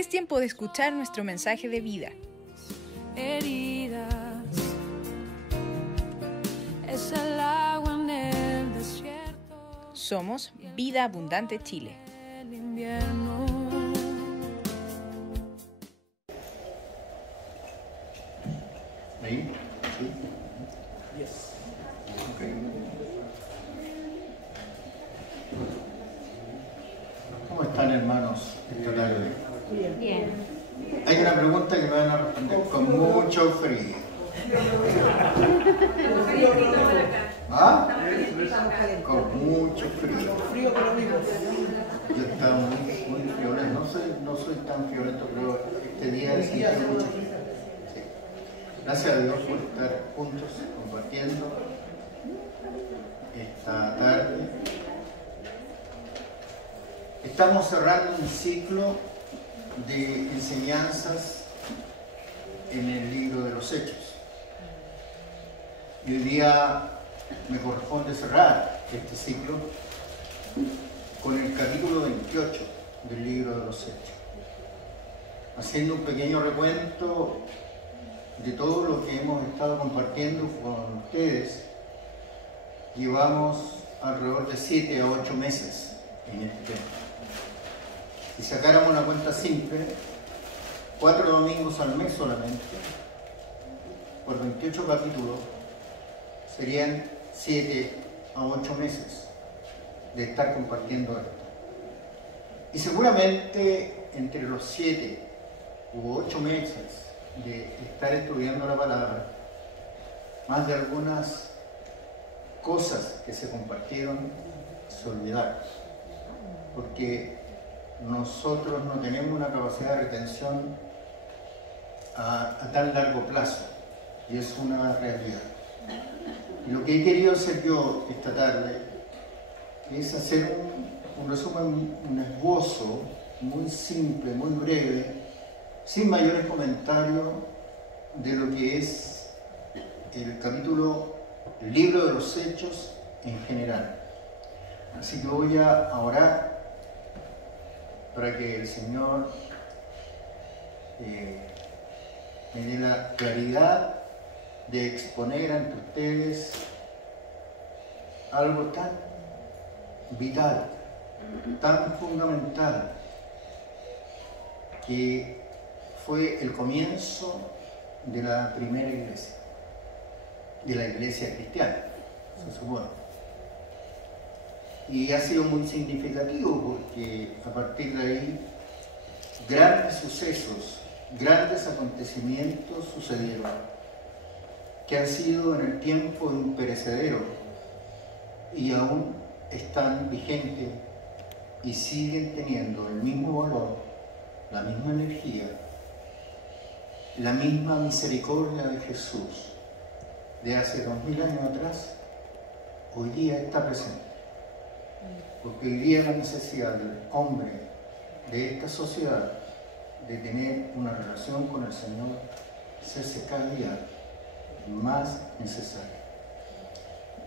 Es tiempo de escuchar nuestro mensaje de vida. Heridas, es el agua en el desierto. Somos Vida Abundante Chile. El invierno. ¿Ahí? ¿Sí? Yes. Okay. ¿Cómo están, hermanos, esta tarde? Bien. Hay una pregunta que me van a responder con mucho frío. ¿Ah? Con mucho frío. Yo estaba muy friolento. No soy tan friolento, pero este día sí tengo mucho frío. Sí. Gracias a Dios por estar juntos, compartiendo esta tarde. Estamos cerrando un ciclo de enseñanzas en el libro de los Hechos. Y hoy día me corresponde cerrar este ciclo con el capítulo 28 del libro de los Hechos, haciendo un pequeño recuento de todo lo que hemos estado compartiendo con ustedes. Llevamos alrededor de 7 a 8 meses en este tema. Si sacáramos una cuenta simple, 4 domingos al mes solamente, por 28 capítulos, serían 7 a 8 meses de estar compartiendo esto. Y seguramente entre los 7 u 8 meses de estar estudiando la palabra, más de algunas cosas que se compartieron se olvidaron, porque nosotros no tenemos una capacidad de retención a tan largo plazo, y es una realidad. Y lo que he querido hacer yo esta tarde es hacer un resumen, un esbozo muy simple, muy breve, sin mayores comentarios, de lo que es el libro de los Hechos en general. Así que voy a orar para que el Señor me dé la claridad de exponer ante ustedes algo tan vital, tan fundamental, que fue el comienzo de la primera iglesia, de la iglesia cristiana, se supone. Y ha sido muy significativo porque a partir de ahí grandes sucesos, grandes acontecimientos sucedieron que han sido en el tiempo imperecedero y aún están vigentes y siguen teniendo el mismo valor, la misma energía, la misma misericordia de Jesús de hace 2000 años atrás, hoy día está presente. Porque hoy día la necesidad del hombre, de esta sociedad, de tener una relación con el Señor, se hace cada día más necesaria.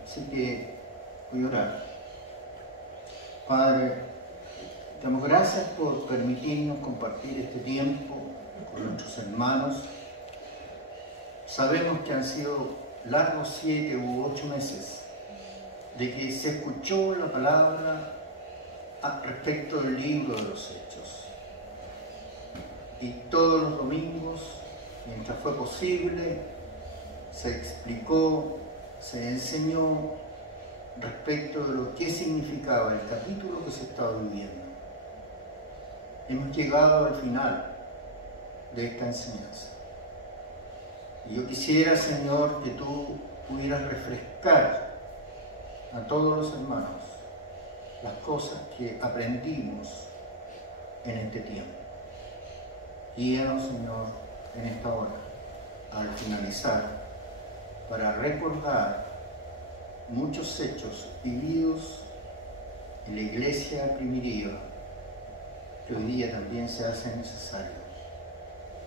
Así que voy a orar. Padre, te damos gracias por permitirnos compartir este tiempo con nuestros hermanos. Sabemos que han sido largos 7 u 8 meses de que se escuchó la palabra respecto del libro de los Hechos. Y todos los domingos, mientras fue posible, se explicó, se enseñó respecto de lo que significaba el capítulo que se estaba viviendo. Hemos llegado al final de esta enseñanza. Y yo quisiera, Señor, que tú pudieras refrescar a todos los hermanos las cosas que aprendimos en este tiempo. Guíanos, Señor, en esta hora, al finalizar, para recordar muchos hechos vividos en la iglesia primitiva, que hoy día también se hacen necesarios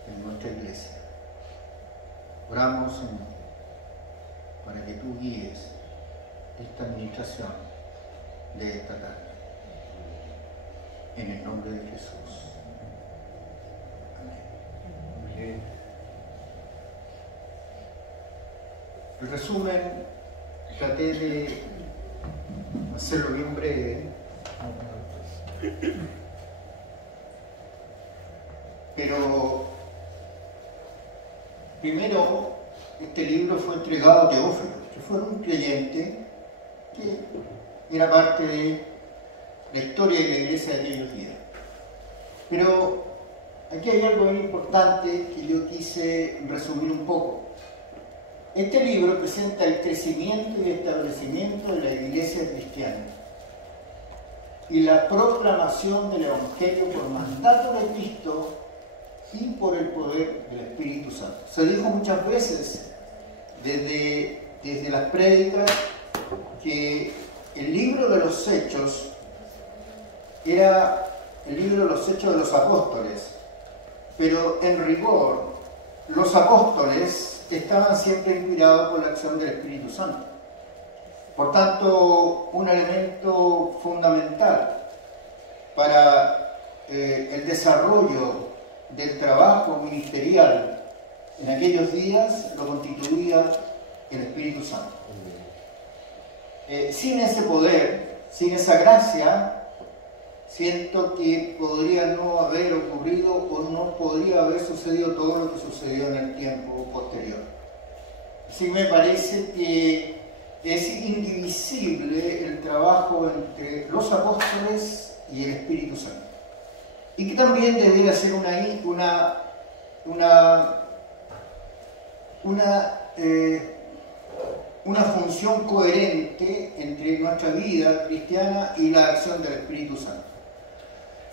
en nuestra iglesia. Oramos, Señor, para que tú guíes esta administración de esta tarde. En el nombre de Jesús. El resumen traté de hacerlo bien breve, pero primero este libro fue entregado a Teófilo, que fue un creyente que era parte de la historia de la iglesia de aquellos días. Pero aquí hay algo muy importante que yo quise resumir un poco. Este libro presenta el crecimiento y establecimiento de la iglesia cristiana y la proclamación del Evangelio por mandato de Cristo y por el poder del Espíritu Santo. Se dijo muchas veces desde las prédicas que el libro de los Hechos era el libro de los Hechos de los Apóstoles, pero en rigor los apóstoles estaban siempre inspirados por la acción del Espíritu Santo. Por tanto, un elemento fundamental para el desarrollo del trabajo ministerial en aquellos días lo constituía el Espíritu Santo. Sin ese poder, sin esa gracia, siento que podría no haber ocurrido o no podría haber sucedido todo lo que sucedió en el tiempo posterior. Así me parece que es indivisible el trabajo entre los apóstoles y el Espíritu Santo. Y que también debería ser una función coherente entre nuestra vida cristiana y la acción del Espíritu Santo.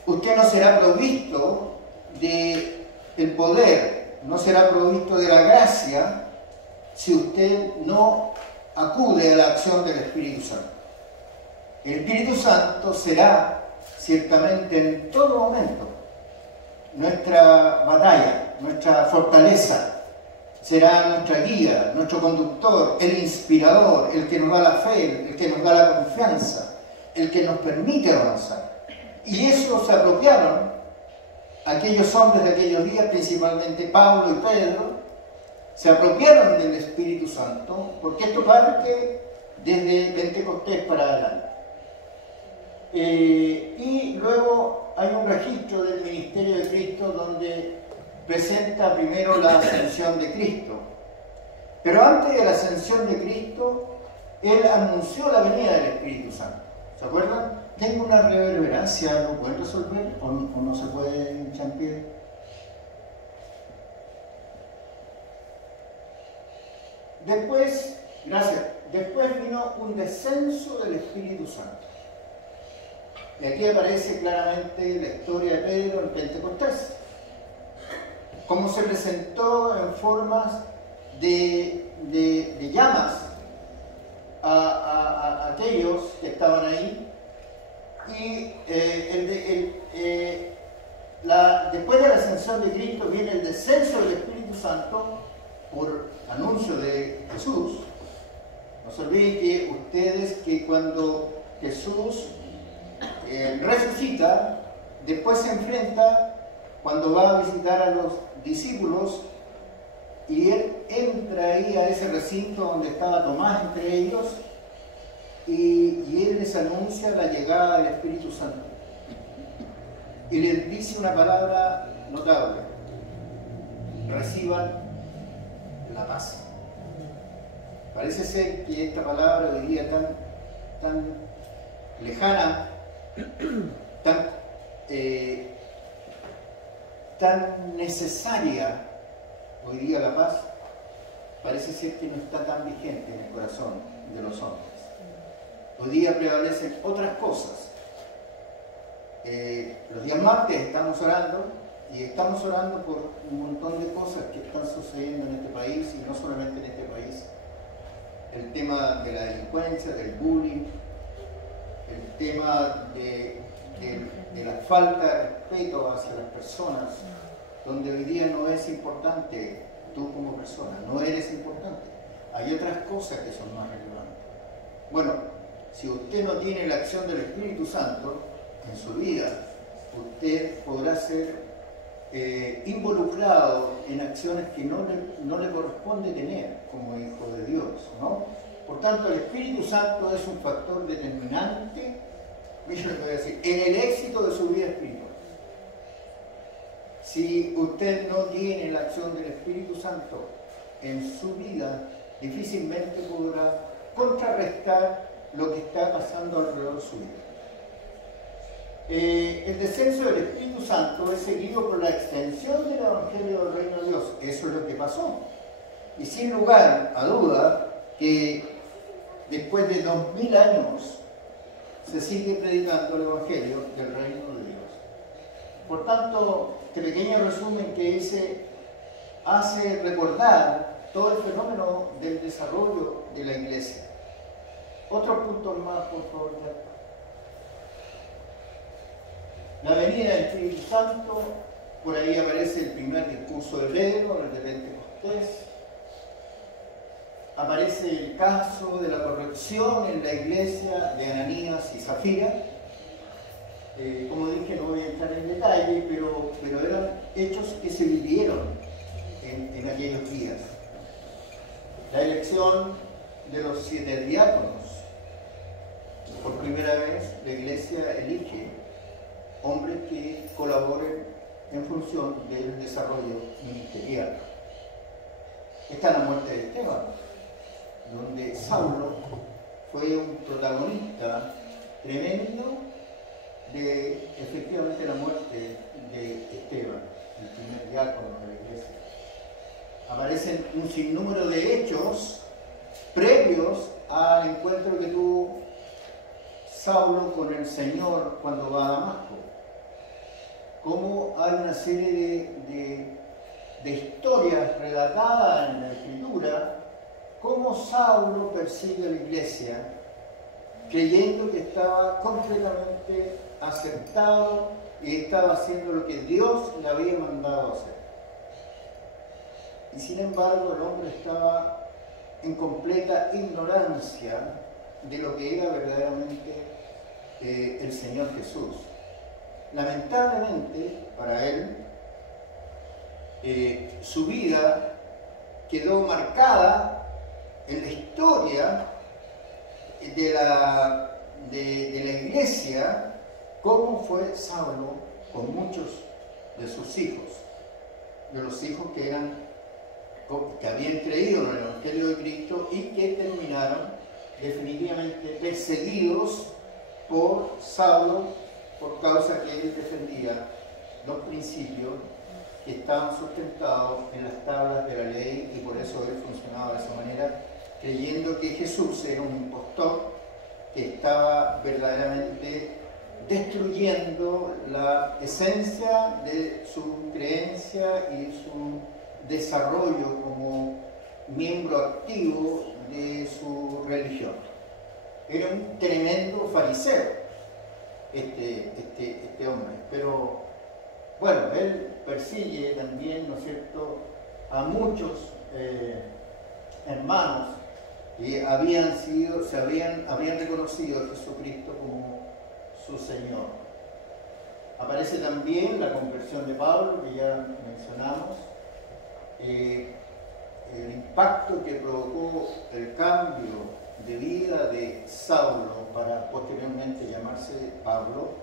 Usted no será provisto del poder, no será provisto de la gracia si usted no acude a la acción del Espíritu Santo. El Espíritu Santo será ciertamente en todo momento nuestra batalla, nuestra fortaleza, será nuestra guía, nuestro conductor, el inspirador, el que nos da la fe, el que nos da la confianza, el que nos permite avanzar. Y eso se apropiaron aquellos hombres de aquellos días, principalmente Pablo y Pedro, se apropiaron del Espíritu Santo, porque esto parte desde Pentecostés para adelante. Y luego hay un registro del ministerio de Cristo donde presenta primero la ascensión de Cristo. Pero antes de la ascensión de Cristo, Él anunció la venida del Espíritu Santo. ¿Se acuerdan? Tengo una reverberancia, ¿lo pueden resolver o no se puede champiar? Después, gracias, después vino un descenso del Espíritu Santo. Y aquí aparece claramente la historia de Pedro en Pentecostés. Cómo se presentó en formas de llamas a aquellos que estaban ahí. Y después de la ascensión de Cristo viene el descenso del Espíritu Santo por anuncio de Jesús. No se olviden que cuando Jesús resucita, después se enfrenta cuando va a visitar a los discípulos y Él entra ahí a ese recinto donde estaba Tomás entre ellos y Él les anuncia la llegada del Espíritu Santo y les dice una palabra notable: reciban la paz. Parece ser que esta palabra hoy día tan lejana, tan necesaria hoy día la paz, parece ser que no está tan vigente en el corazón de los hombres. Hoy día prevalecen otras cosas. Los días martes estamos orando y estamos orando por un montón de cosas que están sucediendo en este país y no solamente en este país. El tema de la delincuencia, del bullying, el tema de la falta de respeto hacia las personas, donde hoy día no es importante tú como persona, no eres importante. Hay otras cosas que son más relevantes. Bueno, si usted no tiene la acción del Espíritu Santo en su vida, usted podrá ser involucrado en acciones que no le corresponde tener como hijo de Dios, ¿no? Por tanto, el Espíritu Santo es un factor determinante, mira lo que voy a decir, en el éxito de su vida espiritual. Si usted no tiene la acción del Espíritu Santo en su vida, difícilmente podrá contrarrestar lo que está pasando alrededor de su vida. El descenso del Espíritu Santo es seguido por la extensión del Evangelio del Reino de Dios. Eso es lo que pasó. Y sin lugar a duda que después de 2000 años se sigue predicando el Evangelio del Reino de Dios. Por tanto, este pequeño resumen que hice hace recordar todo el fenómeno del desarrollo de la Iglesia. Otros puntos más, por favor. La venida del Espíritu Santo, por ahí aparece el primer discurso de Pedro, el de Pentecostés. Aparece el caso de la corrección en la iglesia de Ananías y Zafira. Como dije, no voy a entrar en detalle, pero eran hechos que se vivieron en aquellos días. La elección de los 7 diáconos. Por primera vez la iglesia elige hombres que colaboren en función del desarrollo ministerial. Está la muerte de Esteban, donde Saulo fue un protagonista tremendo de efectivamente la muerte de Esteban, el primer diácono de la iglesia. Aparecen un sinnúmero de hechos previos al encuentro que tuvo Saulo con el Señor cuando va a Damasco. Como hay una serie de historias relatadas en la Escritura, cómo Saulo persigue a la iglesia, creyendo que estaba completamente acertado y estaba haciendo lo que Dios le había mandado hacer. Y sin embargo, el hombre estaba en completa ignorancia de lo que era verdaderamente el Señor Jesús. Lamentablemente para él, su vida quedó marcada en la historia de la iglesia, cómo fue Saulo con muchos de sus hijos, de los hijos que habían creído en el Evangelio de Cristo y que terminaron definitivamente perseguidos por Saulo por causa que él defendía los principios que estaban sustentados en las tablas de la ley, y por eso él funcionaba de esa manera, creyendo que Jesús era un impostor que estaba verdaderamente destruyendo la esencia de su creencia y su desarrollo como miembro activo de su religión. Era un tremendo fariseo este hombre, pero bueno, él persigue también, ¿no es cierto?, a muchos hermanos que habían reconocido a Jesucristo como su Señor. Aparece también la conversión de Pablo, que ya mencionamos, el impacto que provocó el cambio de vida de Saulo para posteriormente llamarse Pablo,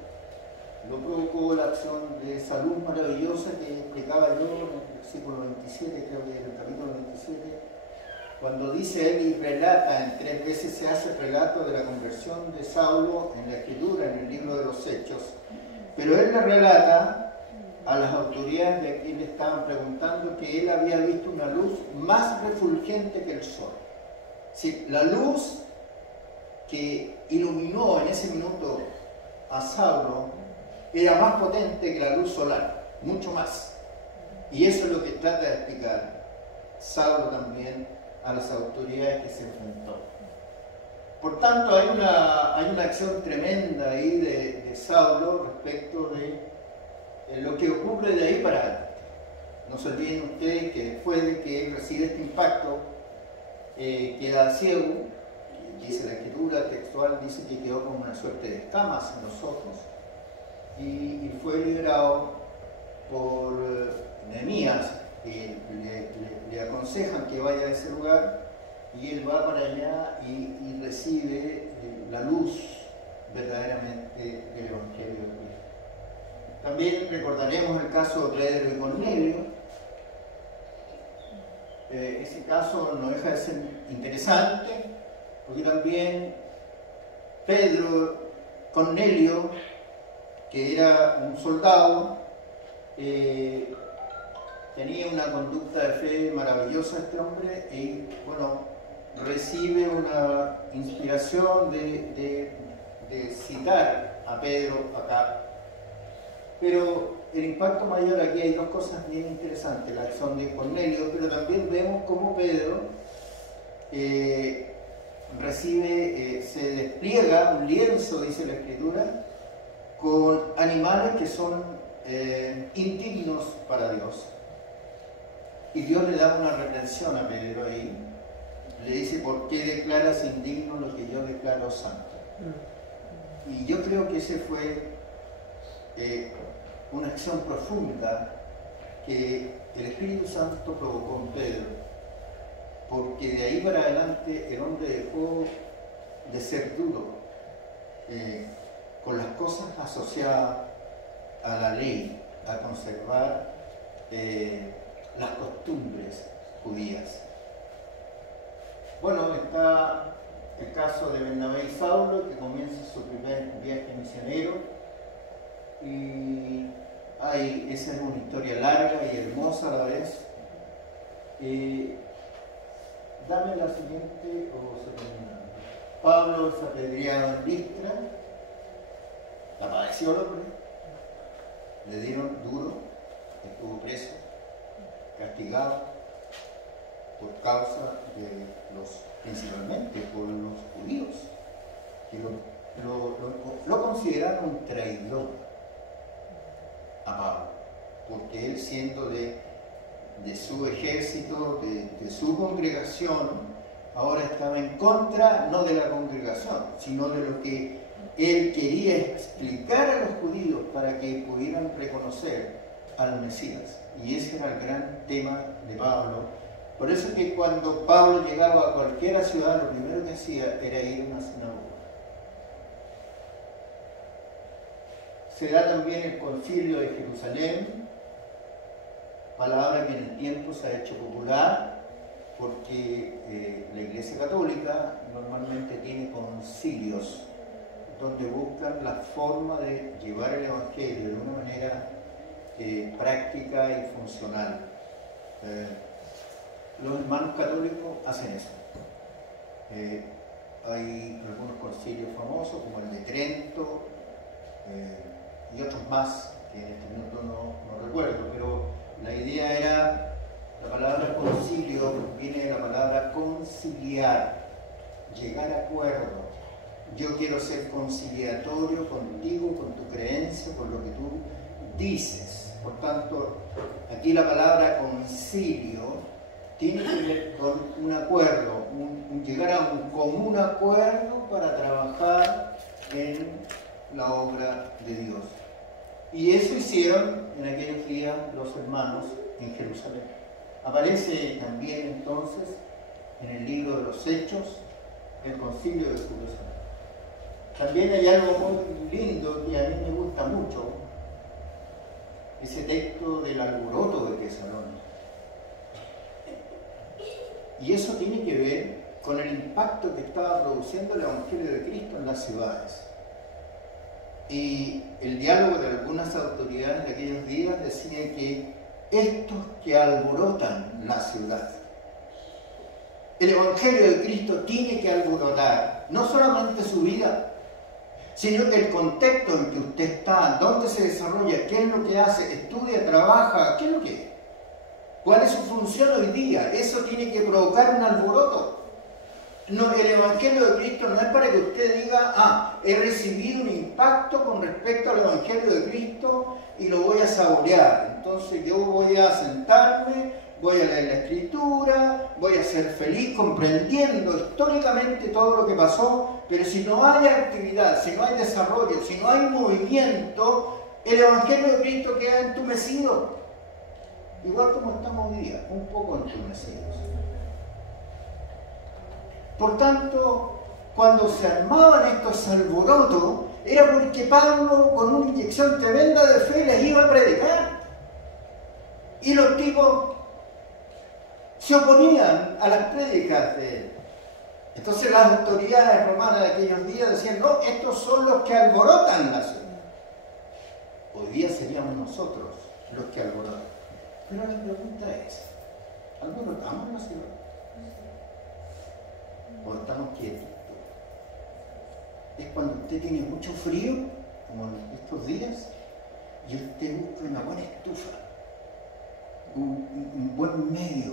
lo provocó la acción de salud maravillosa que explicaba yo en el versículo 27, creo que en el capítulo 27, cuando dice él y relata, en 3 veces se hace relato de la conversión de Saulo en la Escritura, en el libro de los Hechos, pero él le relata a las autoridades de quienes estaban preguntando que él había visto una luz más refulgente que el sol. Sí, la luz que iluminó en ese minuto a Saulo era más potente que la luz solar, mucho más. Y eso es lo que trata de explicar Saulo también a las autoridades que se enfrentó. Por tanto, hay una acción tremenda ahí de Saulo respecto de lo que ocurre de ahí para adelante. No se olviden ustedes que después de que él recibe este impacto, queda ciego, dice la Escritura textual, dice que quedó con una suerte de escamas en los ojos y fue liberado por Nehemías, que le aconsejan que vaya a ese lugar, y él va para allá y recibe la luz verdaderamente del Evangelio de Cristo. También recordaremos el caso de Pedro y Cornelio. Ese caso no deja de ser interesante, porque también Pedro, Cornelio, que era un soldado, tenía una conducta de fe maravillosa este hombre, y bueno, recibe una inspiración de citar a Pedro acá. Pero el impacto mayor aquí, hay dos cosas bien interesantes: la acción de Cornelio, pero también vemos cómo Pedro recibe, se despliega un lienzo, dice la Escritura, con animales que son indignos para Dios. Y Dios le da una reprensión a Pedro ahí. Le dice: ¿por qué declaras indigno lo que yo declaro santo? Y yo creo que ese fue una acción profunda que el Espíritu Santo provocó en Pedro, porque de ahí para adelante el hombre dejó de ser duro con las cosas asociadas a la ley, a conservar las costumbres judías. Bueno, está el caso de Bernabé y Saulo, que comienza su primer viaje misionero, y esa es una historia larga y hermosa a la vez. Dame la siguiente, o se termina. Pablo es apedreado en Listra, la padeció el hombre, le dieron duro, estuvo preso, castigado por causa principalmente por los judíos, que lo consideraron un traidor a Pablo, porque él, siendo de su ejército, de su congregación, ahora estaba en contra no de la congregación, sino de lo que él quería explicar a los judíos para que pudieran reconocer al Mesías. Y ese era el gran tema de Pablo. Por eso es que cuando Pablo llegaba a cualquier ciudad, lo primero que hacía era ir a una sinagoga. Se da también el Concilio de Jerusalén, palabra que en el tiempo se ha hecho popular, porque la Iglesia Católica normalmente tiene concilios donde buscan la forma de llevar el Evangelio de una manera práctica y funcional. Los hermanos católicos hacen eso. Hay algunos concilios famosos, como el de Trento, y otros más, que en este momento no recuerdo, pero la idea era, la palabra concilio viene de la palabra conciliar, llegar a acuerdo. Yo quiero ser conciliatorio contigo, con tu creencia, con lo que tú dices. Por tanto, aquí la palabra concilio tiene que ver con un acuerdo, llegar a un común acuerdo para trabajar en la obra de Dios. Y eso hicieron en aquellos días los hermanos en Jerusalén. Aparece también entonces en el libro de los Hechos el Concilio de Jerusalén. También hay algo muy lindo que a mí me gusta mucho, ese texto del alboroto de Tesalónica. Y eso tiene que ver con el impacto que estaba produciendo el Evangelio de Cristo en las ciudades. Y el diálogo de algunas autoridades de aquellos días decía que estos que alborotan la ciudad, el Evangelio de Cristo tiene que alborotar no solamente su vida, sino que el contexto en que usted está, dónde se desarrolla, qué es lo que hace, estudia, trabaja, qué es lo que es, cuál es su función hoy día. Eso tiene que provocar un alboroto. No, el Evangelio de Cristo no es para que usted diga: he recibido un impacto con respecto al Evangelio de Cristo y lo voy a saborear. Entonces yo voy a sentarme, voy a leer la Escritura, voy a ser feliz comprendiendo históricamente todo lo que pasó, pero si no hay actividad, si no hay desarrollo, si no hay movimiento, El Evangelio de Cristo queda entumecido, igual como estamos hoy día, un poco entumecidos. Por tanto, cuando se armaban estos alborotos, era porque Pablo, con una inyección tremenda de fe, les iba a predicar. Y los tipos se oponían a las prédicas de él. Entonces las autoridades romanas de aquellos días decían, no, estos son los que alborotan la ciudad. Hoy día seríamos nosotros los que alborotan. Pero la pregunta es, ¿alborotamos la ciudad? ¿O estamos quietos? Es cuando usted tiene mucho frío, como en estos días, y usted busca una buena estufa, un buen medio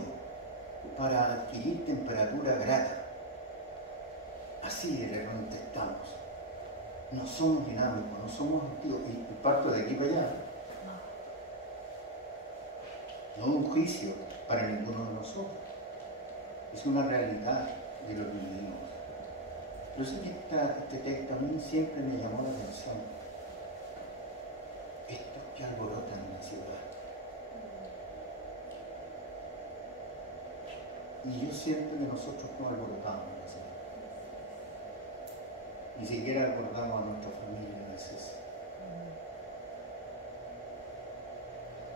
para adquirir temperatura grata. Así de repente estamos. No somos dinámicos, no somos activos. Y parto de aquí para allá. No es un juicio para ninguno de nosotros. Es una realidad de lo que vivimos. Yo sé que este texto a mí siempre me llamó la atención. Estos que alborotan la ciudad. Y yo siento que nosotros no alborotamos la ciudad. Ni siquiera alborotamos a nuestra familia a veces.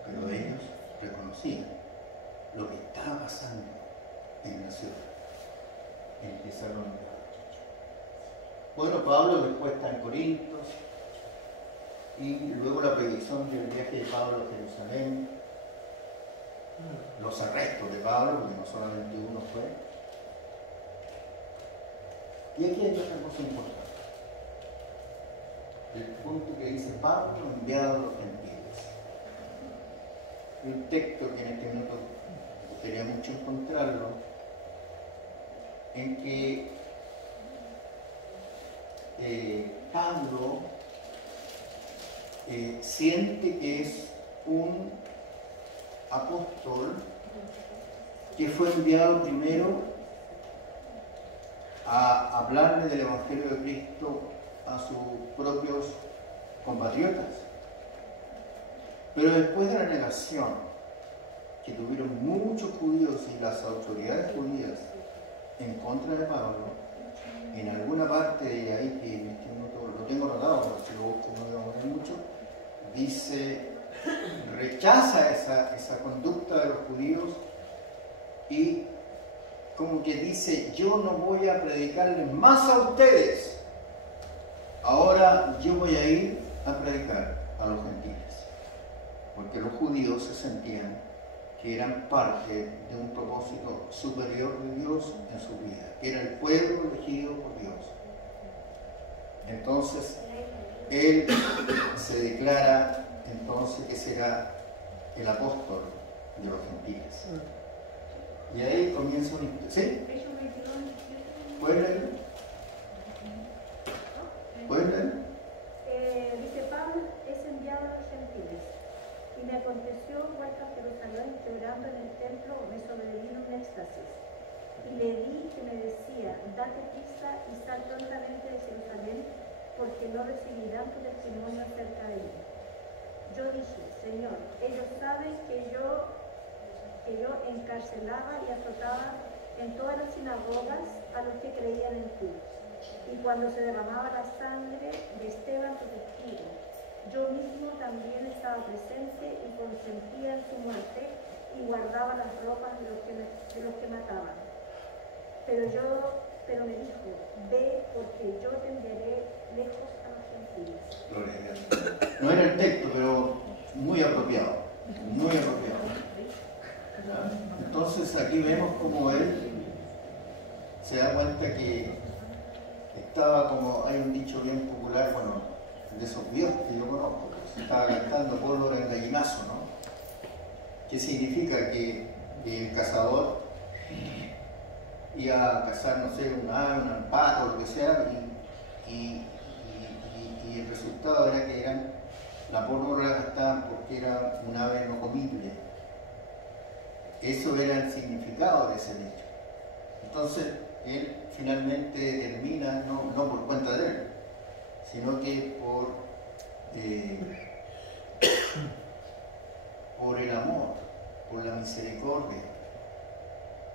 Pero ellos reconocían lo que estaba pasando en la ciudad, en Tesalónica. Bueno, Pablo después está en Corintios y luego la predicción del viaje de Pablo a Jerusalén, los arrestos de Pablo, porque no solamente uno fue. Y aquí hay otra cosa importante. El punto que dice Pablo enviado a los gentiles. Un texto que en este minuto me gustaría mucho encontrarlo, en que Pablo siente que es un apóstol que fue enviado primero a hablarle del Evangelio de Cristo a sus propios compatriotas. Pero después de la negación que tuvieron muchos judíos y las autoridades judías en contra de Pablo, en alguna parte de ahí, que en este minuto lo tengo anotado, pero si lo busco no voy a poner mucho, dice, rechaza esa conducta de los judíos y como que dice, yo no voy a predicarles más a ustedes, ahora yo voy a ir a predicar a los gentiles, porque los judíos se sentían que eran parte de un propósito superior de Dios en su vida, que era el pueblo elegido por Dios. Entonces, él se declara entonces que será el apóstol de los gentiles. Y ahí comienza un... ¿Sí? ¿Pueden leer? ¿Pueden leer? Dice Pablo, es enviado a los gentiles. Y me aconteció, vuelta a Jerusalén, llorando en el templo, me sobrevino un éxtasis. Y le di que me decía, date prisa y sal prontamente de Jerusalén, porque no recibirán tu testimonio acerca de mí. Yo dije, Señor, ellos saben que yo encarcelaba y azotaba en todas las sinagogas a los que creían en ti. Y cuando se derramaba la sangre de Esteban, tu testigo, yo mismo también estaba presente y consentía en su muerte y guardaba las ropas de los que mataban. Pero me dijo, ve, porque yo te enviaré lejos a los gentiles. Gloria a Dios. No era el texto, pero muy apropiado. Muy apropiado. Entonces aquí vemos como él se da cuenta que estaba como, hay un dicho bien popular, bueno, de esos viejos que yo conozco, se estaba gastando pólvora en gallinazo, ¿no? Que significa que el cazador iba a cazar, no sé, un ave, un pato, lo que sea, y el resultado era que la pólvora la gastaban porque era un ave no comible. Eso era el significado de ese hecho. Entonces, él finalmente termina, no por cuenta de él, sino que por por el amor, por la misericordia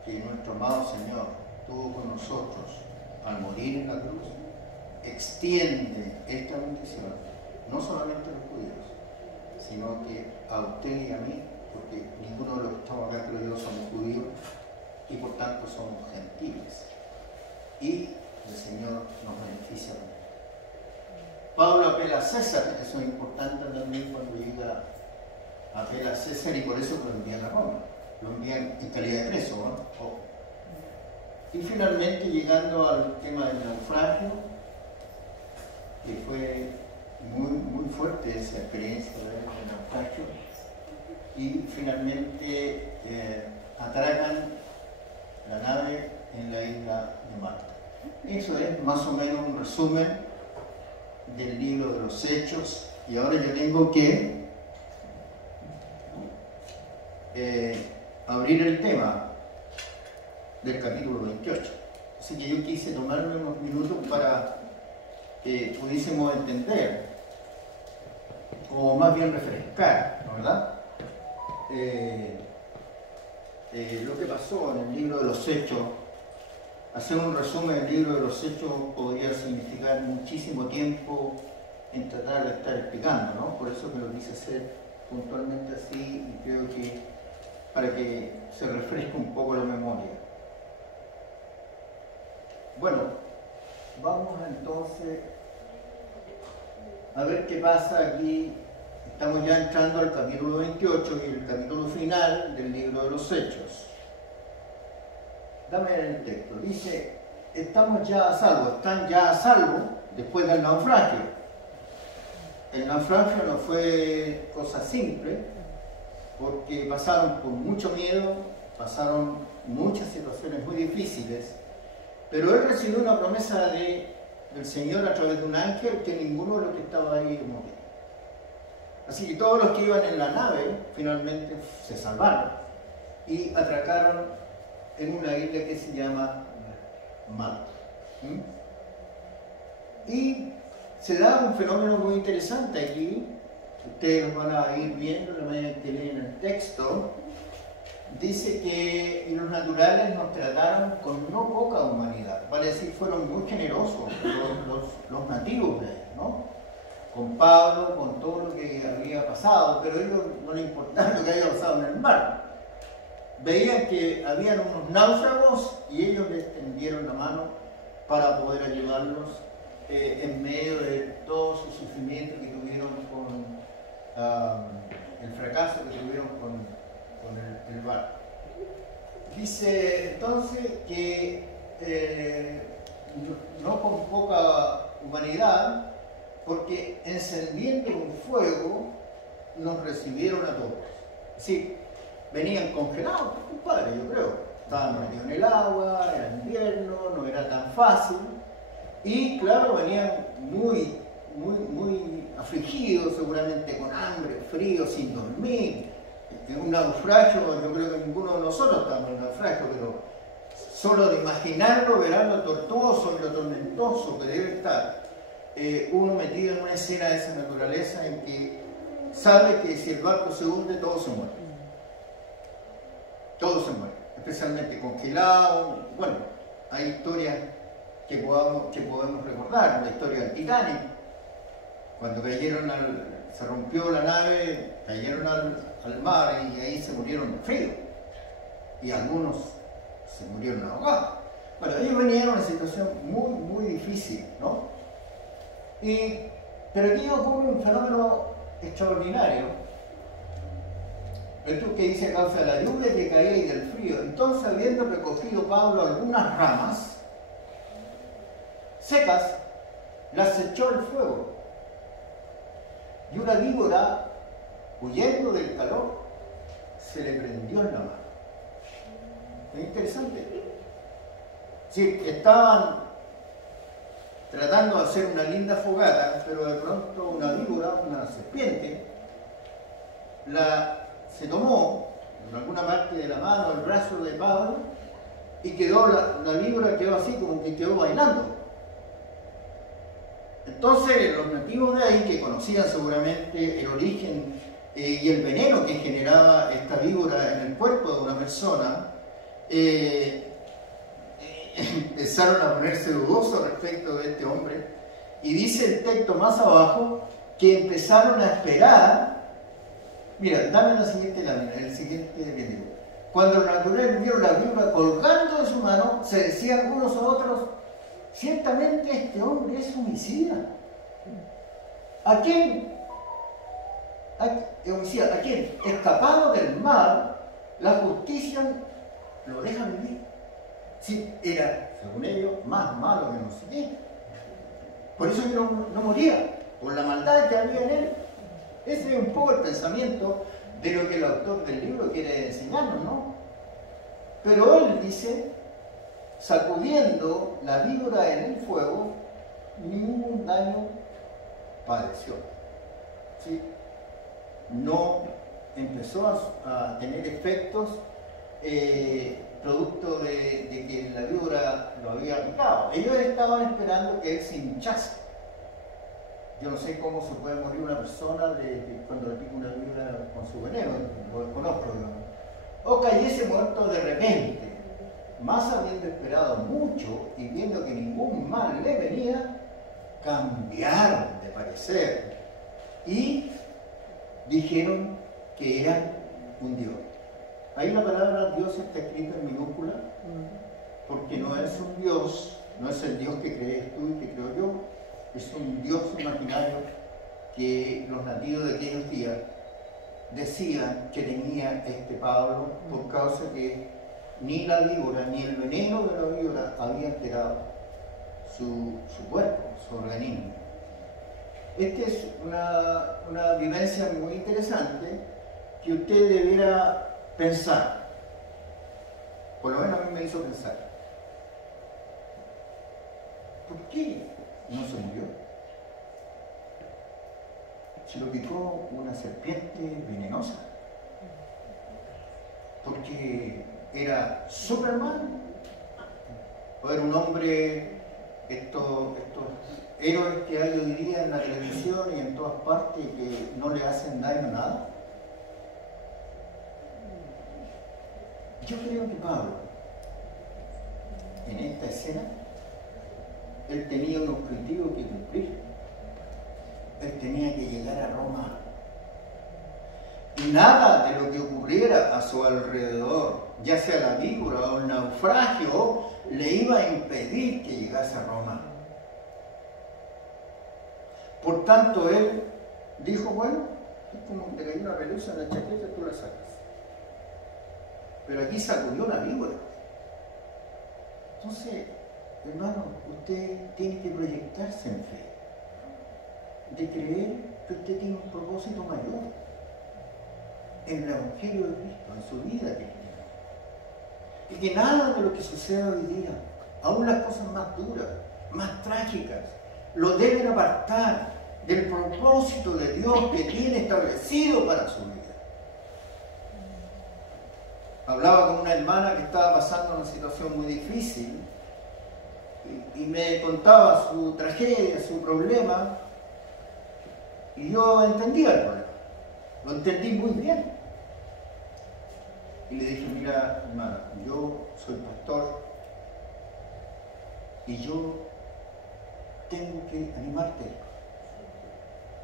que nuestro amado Señor tuvo con nosotros al morir en la cruz, extiende esta bendición no solamente a los judíos, sino que a usted y a mí, porque ninguno de los que estamos acá, creo yo, somos judíos y por tanto somos gentiles. Y el Señor nos beneficia. Pablo apela a César, eso es importante también cuando llega, apela a César y por eso lo envían a Roma, lo envían en calidad de preso, ¿no? Y finalmente llegando al tema del naufragio, que fue muy fuerte esa experiencia del naufragio, y finalmente atracan la nave en la isla de Malta. Eso es más o menos un resumen del libro de los Hechos, y ahora yo tengo que abrir el tema del capítulo 28. Así que yo quise tomarme unos minutos para que pudiésemos entender, o más bien refrescar, ¿no, verdad? Lo que pasó en el libro de los Hechos. Hacer un resumen del libro de los Hechos podría significar muchísimo tiempo en tratar de estar explicando, ¿no? Por eso me lo quise hacer puntualmente así, y creo que para que se refresque un poco la memoria. Bueno, vamos entonces a ver qué pasa aquí. Estamos ya entrando al capítulo 28 y el capítulo final del libro de los Hechos. Dame el texto. Dice, estamos ya a salvo, están ya a salvo después del naufragio. El naufragio no fue cosa simple, porque pasaron por mucho miedo, pasaron muchas situaciones muy difíciles, pero él recibió una promesa del Señor a través de un ángel que ninguno de los que estaba ahí murió. Así que todos los que iban en la nave finalmente se salvaron y atracaron en una isla que se llama Malta. Y se da un fenómeno muy interesante aquí. Ustedes lo van a ir viendo en la medida en que leen el texto. Dice que los naturales nos trataron con no poca humanidad, vale decir, fueron muy generosos los nativos de ellos, ¿no? Con Pablo, con todo lo que había pasado, pero a ellos no les importaba lo que había pasado en el mar. Veían que habían unos náufragos y ellos les tendieron la mano para poder ayudarlos en medio de todo su sufrimiento que tuvieron con el fracaso que tuvieron con el barco. Dice entonces que no con poca humanidad, porque encendiendo un fuego nos recibieron a todos. Sí, venían congelados, compadre, yo creo. Estaban metidos en el agua, era invierno, no era tan fácil. Y claro, venían muy afligidos, seguramente con hambre, frío, sin dormir. En un naufragio, yo creo que ninguno de nosotros estamos en un naufragio, pero solo de imaginarlo, verán lo tortuoso y lo tormentoso que debe estar uno metido en una escena de esa naturaleza en que sabe que si el barco se hunde, todo se muere. Todo se muere, especialmente congelado. Bueno, hay historias que podemos recordar, la historia del Titanic, cuando se rompió la nave, cayeron al mar y ahí se murieron de frío, y algunos se murieron ahogados. Bueno, ellos venían en una situación muy difícil, ¿no? Pero aquí ocurre un fenómeno extraordinario. Esto que dice a causa de la lluvia que caía y del frío. Entonces, habiendo recogido Pablo algunas ramas secas, las echó al fuego. Y una víbora, huyendo del calor, se le prendió en la mano. Es interesante. Sí, estaban tratando de hacer una linda fogata, pero de pronto una víbora, una serpiente, se tomó en alguna parte de la mano, el brazo de Pablo, y la víbora quedó así, como que quedó bailando. Entonces los nativos de ahí, que conocían seguramente el origen y el veneno que generaba esta víbora en el cuerpo de una persona, empezaron a ponerse dudosos respecto de este hombre, y dice el texto más abajo que empezaron a esperar. Mira, dame la siguiente lámina, el siguiente video. Cuando los naturales vieron la víbora colgando de su mano, se decían unos a otros: ciertamente este hombre es homicida. ¿A quién? Homicida, ¿a quién? Escapado del mal, la justicia lo deja vivir. Sí, era, según ellos, más malo que no sé qué. Por eso que no moría, por la maldad que había en él. Ese es un poco el pensamiento de lo que el autor del libro quiere enseñarnos, ¿no? Pero él dice, sacudiendo la víbora en el fuego, ningún daño padeció. ¿Sí? No empezó a tener efectos producto de que la víbora lo había picado. Ellos estaban esperando que él se hinchase. Yo no sé cómo se puede morir una persona cuando le pica una víbora con su veneno, lo desconozco, digamos. O cayese muerto de repente. Más habiendo esperado mucho y viendo que ningún mal le venía, cambiaron de parecer y dijeron que era un Dios. Ahí la palabra Dios está escrita en minúscula, porque no es un Dios, no es el Dios que crees tú y que creo yo, es un Dios imaginario que los nativos de aquellos días decían que tenía este Pablo, por causa que ni la víbora ni el veneno de la víbora había alterado su cuerpo, su organismo. Esta es una vivencia muy interesante que usted debiera pensar. Por lo menos a mí me hizo pensar. ¿Por qué no se murió? Se lo picó una serpiente venenosa. Porque era Superman. O era un hombre, estos héroes que hay hoy día en la televisión y en todas partes que no le hacen daño a nada. Yo creo que Pablo, en esta escena, él tenía un objetivo que cumplir. Él tenía que llegar a Roma. Y nada de lo que ocurriera a su alrededor, ya sea la víbora o el naufragio, le iba a impedir que llegase a Roma. Por tanto, él dijo, bueno, es como que te cayó una pelusa en la chaqueta, tú la sacas. Pero aquí sacudió la víbora. Entonces, hermano, usted tiene que proyectarse en fe, de creer que usted tiene un propósito mayor en el Evangelio de Cristo, en su vida cristiana. Y que nada de lo que sucede hoy día, aún las cosas más duras, más trágicas, lo deben apartar del propósito de Dios que tiene establecido para su vida. Hablaba con una hermana que estaba pasando una situación muy difícil y me contaba su tragedia, su problema, y yo entendía el problema, lo entendí muy bien. Y le dije, mira, hermana, yo soy pastor y yo tengo que animarte,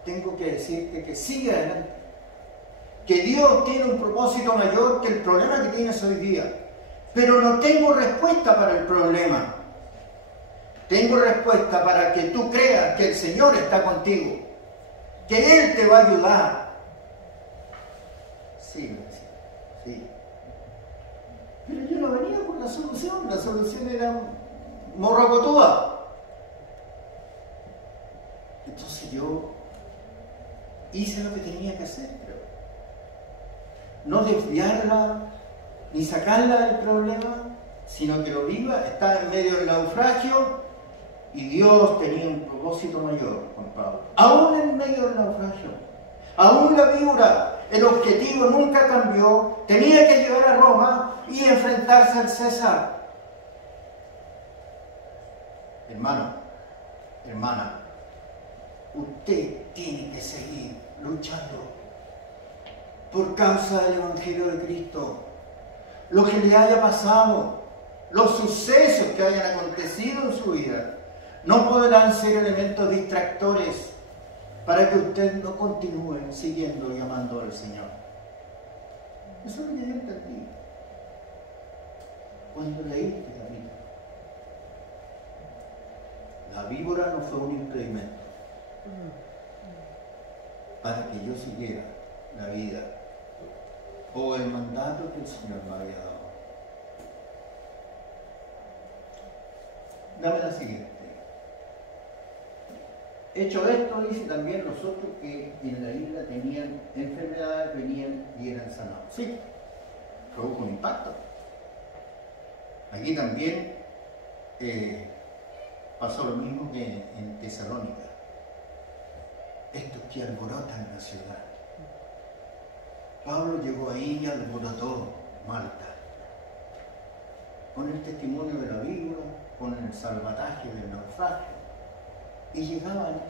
tengo que decirte que siga adelante, que Dios tiene un propósito mayor que el problema que tienes hoy día, pero no tengo respuesta para el problema. Tengo respuesta para que tú creas que el Señor está contigo, que Él te va a ayudar. Sí, sí. Pero yo no venía por la solución era morrocotúa. Entonces yo hice lo que tenía que hacer, creo. No desviarla ni sacarla del problema, sino que lo viva, está en medio del naufragio y Dios tenía un propósito mayor con Pablo. Aún en medio del naufragio, aún la víbora, el objetivo nunca cambió, tenía que llegar a Roma y enfrentarse al César. Hermano, hermana, usted tiene que seguir luchando. por causa del Evangelio de Cristo. Lo que le haya pasado, los sucesos que hayan acontecido en su vida, no podrán ser elementos distractores para que usted no continúe siguiendo y amando al Señor. Eso es lo que yo entendí cuando leí la Biblia. La víbora no fue un impedimento para que yo siguiera la vida o el mandato que el Señor me había dado. Dame la siguiente. Hecho esto, dice también los otros que en la isla tenían enfermedades, venían y eran sanados. Sí, produjo un impacto. Aquí también pasó lo mismo que en Tesalónica. Estos que alborotan la ciudad. Pablo llegó ahí y alborotó Malta. Con el testimonio de la víbora, con el salvataje del naufragio. Y llegaban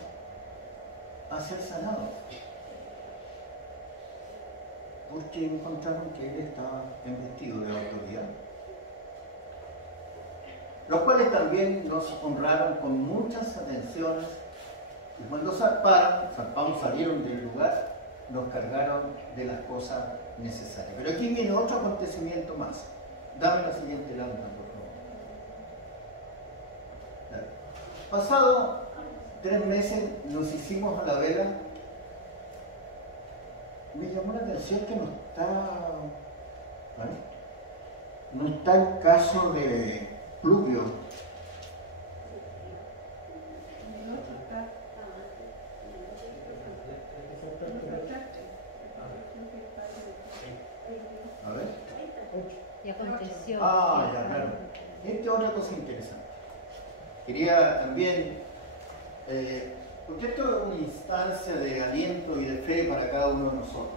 a ser sanados. Porque encontraron que él estaba investido de autoridad. Los cuales también nos honraron con muchas atenciones. Y cuando zarparon, salieron del lugar, nos cargaron de las cosas necesarias. Pero aquí viene otro acontecimiento más. Dame la siguiente lámpara, por favor. Pasado 3 meses nos hicimos a la vela. Me llamó la atención que no está el caso de Pluvio. A ver. Y aconteció. Ya, claro. Esta es otra cosa interesante. Quería también, porque esto es una instancia de aliento y de fe para cada uno de nosotros.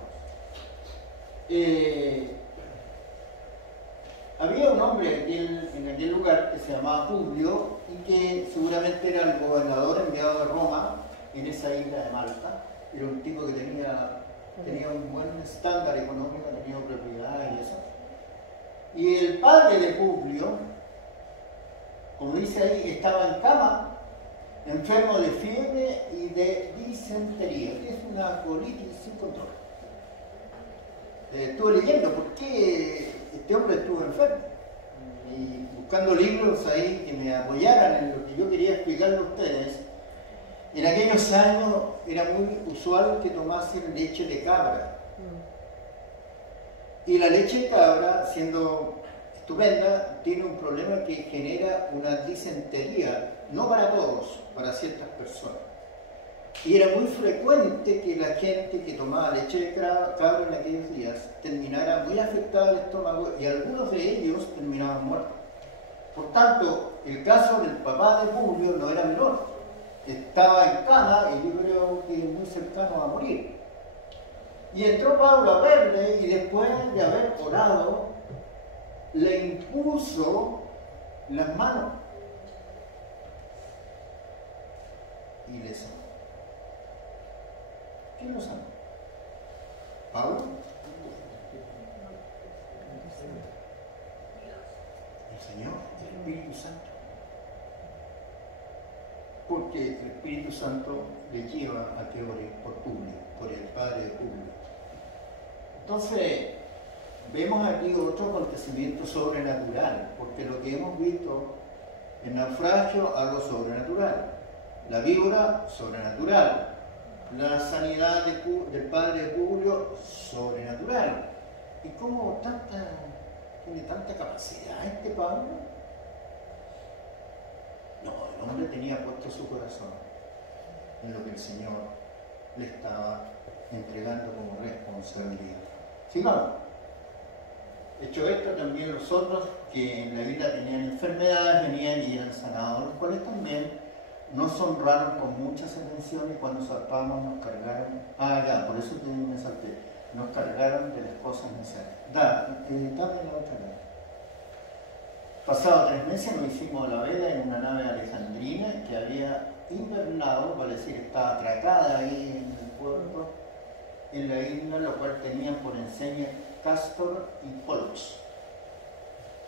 Había un hombre en aquel lugar que se llamaba Publio y que seguramente era el gobernador enviado de Roma en esa isla de Malta. Era un tipo que tenía un buen estándar económico, tenía propiedades y eso. Y el padre de Publio, como dice ahí, estaba en cama, enfermo de fiebre y de disentería, que es una colitis sin control. Estuve leyendo por qué este hombre estuvo enfermo y buscando libros ahí que me apoyaran en lo que yo quería explicarle a ustedes. En aquellos años era muy usual que tomasen leche de cabra. Y la leche de cabra, siendo estupenda, tiene un problema que genera una disentería, no para todos, para ciertas personas. Y era muy frecuente que la gente que tomaba leche de cabra en aquellos días terminara muy afectada al estómago y algunos de ellos terminaban muertos. Por tanto, el caso del papá de Publio no era menor. Estaba en cama y yo creo que muy cercano a morir. Y entró Pablo a verle y después de haber orado, le impuso las manos y le sanó. ¿Quién lo sanó? ¿Pablo? El Señor, el Espíritu Santo. Porque el Espíritu Santo le lleva a que ore por Publio, por el padre de Publio. Entonces, vemos aquí otro acontecimiento sobrenatural, porque lo que hemos visto, el naufragio, algo sobrenatural, la víbora, sobrenatural, la sanidad del padre de Publio, sobrenatural. ¿Y cómo tiene tanta capacidad este Pablo? No, el hombre tenía puesto su corazón en lo que el Señor le estaba entregando como responsabilidad. Sigamos. Hecho esto, también los otros que en la isla tenían enfermedades venían y eran sanados, los cuales también nos honraron con muchas atenciones. Cuando zarpamos nos cargaron, por eso me salté, nos cargaron de las cosas necesarias. Dame la otra cara. Pasado 3 meses nos hicimos a la vela en una nave alejandrina que había invernado, vale decir, estaba atracada ahí en el puerto, en la isla, lo cual tenían por enseña Castor y Pollux.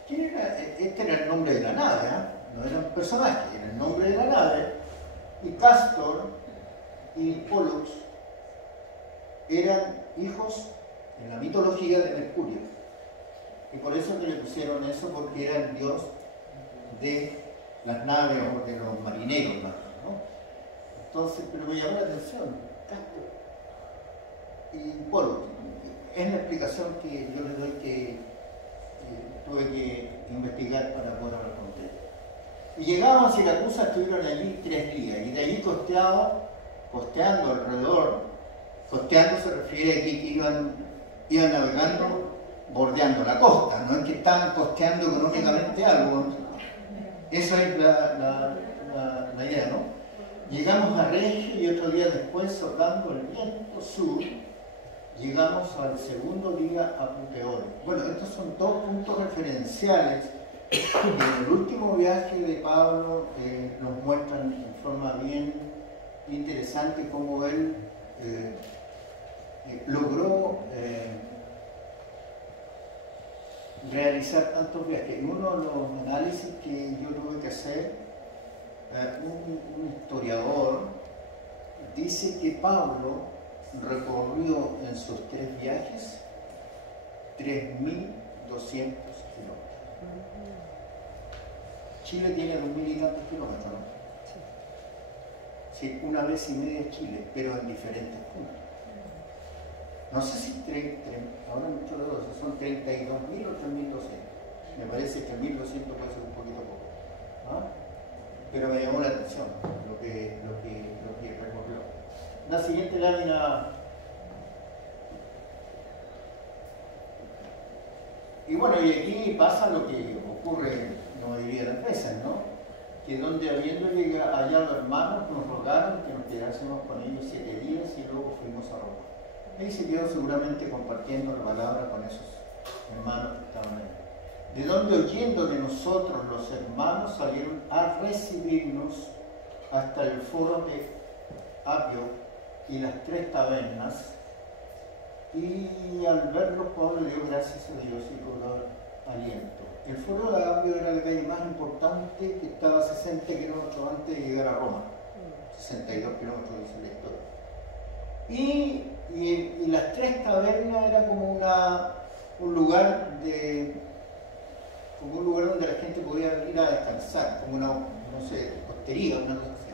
¿Quién era? Este era el nombre de la nave, no era un personaje, era el nombre de la nave. Y Castor y Pollux eran hijos en la mitología de Mercurio. Y por eso que le pusieron eso, porque era el dios de las naves o de los marineros, ¿no? Entonces, pero me llamó la atención, Castor y Pollux. Es la explicación que yo les doy, que tuve que investigar para poder responder. Y llegaban a Siracusa, estuvieron allí 3 días, y de allí costeando alrededor. Costeando se refiere aquí que iban navegando, bordeando la costa, no es que estaban costeando económicamente algo. Esa es la idea, ¿no? Llegamos a Regio y otro día después, soplando el viento sur, llegamos al segundo día a Puteoli. Bueno, estos son 2 puntos referenciales que en el último viaje de Pablo nos muestran en forma bien interesante cómo él logró realizar tantos viajes. Y uno de los análisis que yo tuve que hacer, un historiador dice que Pablo recorrió en sus 3 viajes 3.200 kilómetros. Chile tiene 2.000 y tantos kilómetros, ¿no? Sí, 1,5 veces Chile, pero en diferentes puntos. No sé si ahora mucho de eso, son 32.000 o 3.200. Me parece que 1.200 puede ser un poquito poco, ¿no? Pero me llamó la atención lo que recorrió. La siguiente lámina. Y bueno, y aquí pasa lo que ocurre, no diría las veces, ¿no? Que donde habiendo hallado hermanos, nos rogaron que nos quedásemos con ellos 7 días y luego fuimos a Roma. Ahí se quedó seguramente compartiendo la palabra con esos hermanos que estaban ahí. De donde oyendo de nosotros los hermanos salieron a recibirnos hasta el foro de Apio y las 3 tabernas, y al verlos Pablo le dio gracias a Dios y cobró aliento. El foro de Apio era la calle más importante, que estaba a 60 kilómetros antes de llegar a Roma. 62 kilómetros dice la historia. Y las 3 tabernas era como un lugar donde la gente podía ir a descansar, como una, no sé, hostería, una cosa así.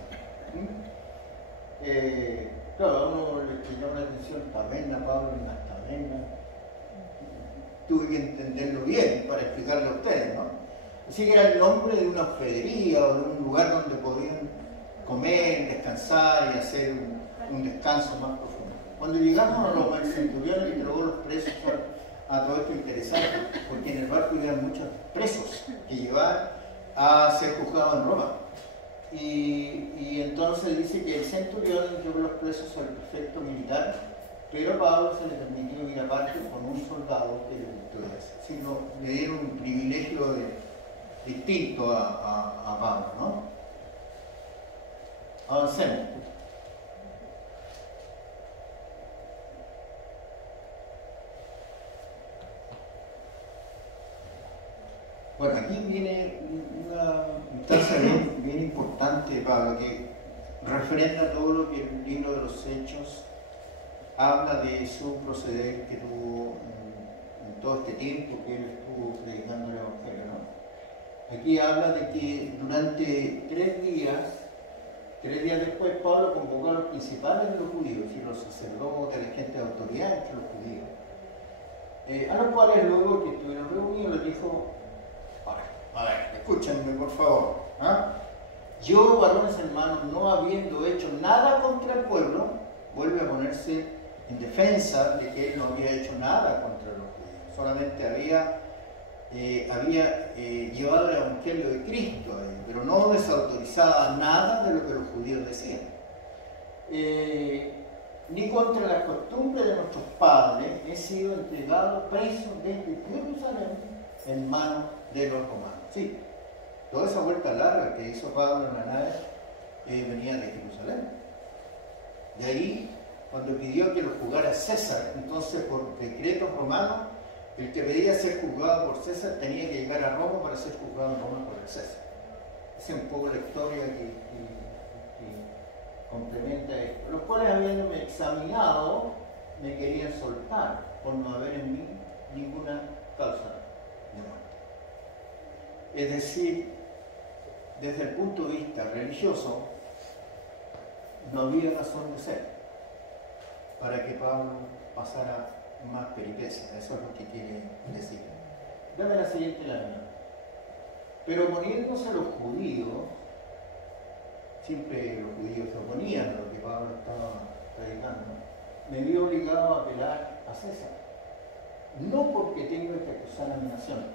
Claro, a uno le llama la atención taberna, Pablo, en las tabernas. Tuve que entenderlo bien para explicarle a ustedes, ¿no? Así que era el nombre de una hospedería o de un lugar donde podían comer, descansar y hacer un descanso más profundo. Cuando llegamos a Roma, el centurión le entregó los presos a todo esto interesante, porque en el barco había muchos presos que llevaban a ser juzgados en Roma. Y entonces dice que el centurión entregó los presos al prefecto militar, pero a Pablo se le permitió ir aparte con un soldado que le gustó eso. Sino le dieron un privilegio distinto a Pablo, ¿no? Avancemos. Bueno, aquí viene una instancia bien importante, Pablo, que refrenda todo lo que el libro de los Hechos habla de su proceder que tuvo en todo este tiempo que él estuvo predicando el Evangelio, ¿no? Aquí habla de que durante 3 días después, Pablo convocó a los principales de los judíos y los sacerdotes, la gente de autoridad entre los judíos, a los cuales luego que estuvieron reunidos les dijo: a ver, escúchenme por favor, ¿ah? Yo, varones hermanos, no habiendo hecho nada contra el pueblo, vuelve a ponerse en defensa de que él no había hecho nada contra los judíos, solamente había llevado el Evangelio de Cristo a ellos, pero no desautorizaba nada de lo que los judíos decían. Ni contra las costumbres de nuestros padres he sido entregado preso desde Jerusalén en manos de los romanos. Sí, toda esa vuelta larga que hizo Pablo en la nave venía de Jerusalén. De ahí cuando pidió que lo juzgara César. Entonces, por decretos romanos, el que pedía ser juzgado por César tenía que llegar a Roma para ser juzgado en Roma por el César. Esa es un poco la historia que complementa esto. Los cuales, habiéndome examinado, me querían soltar por no haber en mí ninguna causa de muerte. Es decir, desde el punto de vista religioso, no había razón de ser para que Pablo pasara más peripecias. Eso es lo que quiere decir. Dame la siguiente lámina. Pero oponiéndose a los judíos, siempre los judíos se oponían a lo que Pablo estaba predicando, me vi obligado a apelar a César. No porque tenga que acusar a mi nación.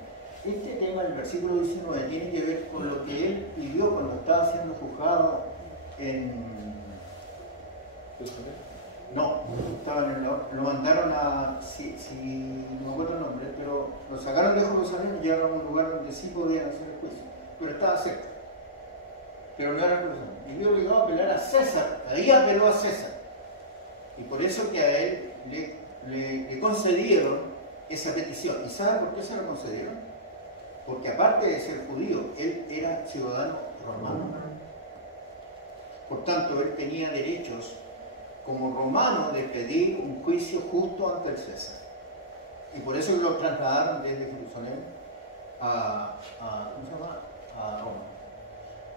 Este tema, el versículo 19, tiene que ver con lo que él vivió cuando estaba siendo juzgado en... No, lo mandaron a... no me acuerdo el nombre, pero lo sacaron de Jerusalén y llegaron a un lugar donde sí podían hacer el juicio, pero estaba cerca. Pero no era Jerusalén. Y me obligado a apelar a César, ahí apeló a César. Y por eso que a él le concedieron esa petición. ¿Y saben por qué se lo concedieron? Porque aparte de ser judío, él era ciudadano romano. Por tanto, él tenía derechos como romano de pedir un juicio justo ante el César. Y por eso lo trasladaron desde Jerusalén a Roma.